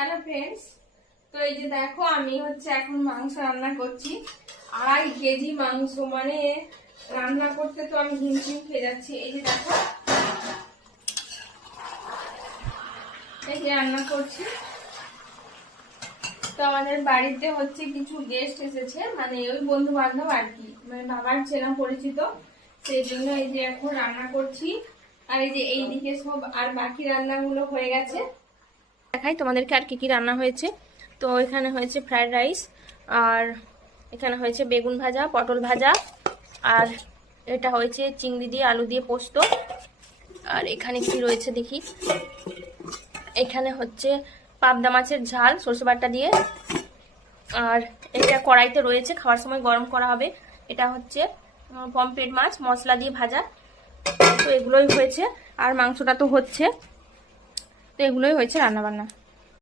Hello friends তো এই যে দেখো, আমি হচ্ছে এখন মাংস রান্না করছি। আড়াই কেজি মাংস মানে রান্না করতে তো আমি হিমশিম খেয়ে যাচ্ছি। এই যে দেখো, এই যে রান্না করছি। তো আমাদের বাড়িতে হচ্ছে কিছু গেস্ট এসেছে মানে ওই বন্ধু বান্ধব আর কি মানে বাবার চেনা পরিচিত। সেই জন্য এই যে এখন রান্না করছি। আর এই যে এইদিকে সব আর বাকি রান্নাগুলো হয়ে গেছে। দেখাই তোমাদেরকে আর কি কি রান্না হয়েছে। তো এখানে হয়েছে ফ্রাইড রাইস আর এখানে হয়েছে বেগুন ভাজা, পটল ভাজা, আর এটা হয়েছে চিংড়ি দিয়ে আলু দিয়ে পোস্ত। আর এখানে কি রয়েছে দেখি? এখানে হচ্ছে পাবদা মাছের ঝাল, সরষে বাটা দিয়ে। আর এটা কড়াইতে রয়েছে, খাওয়ার সময় গরম করা হবে। এটা হচ্ছে পমফ্রেট মাছ, মশলা দিয়ে ভাজা। তো এগুলোই হয়েছে, আর মাংসটা তো হচ্ছে। তো এগুলোই হয়েছে রান্নাবান্না।